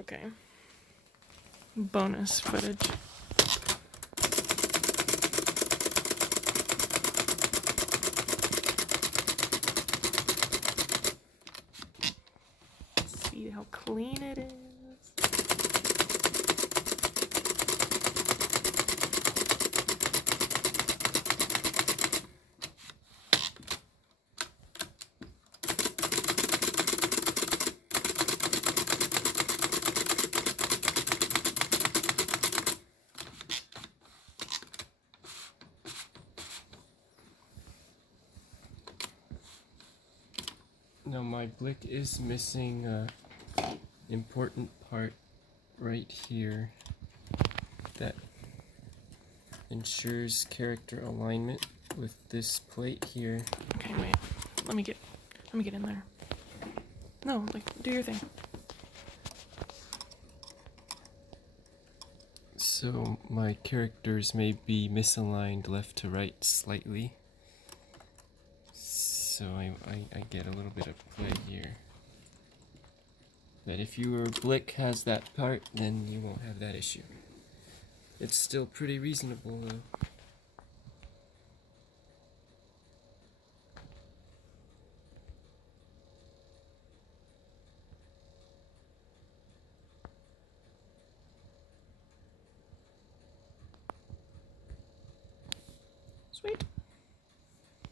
okay. Bonus footage. See how clean it is. Now my Blick is missing an important part right here that ensures character alignment with this plate here. Okay, wait. Let me get in there. No, like, do your thing. So my characters may be misaligned left to right slightly. So I get a little bit of play here. But if your Blick has that part, then you won't have that issue. It's still pretty reasonable though. Sweet.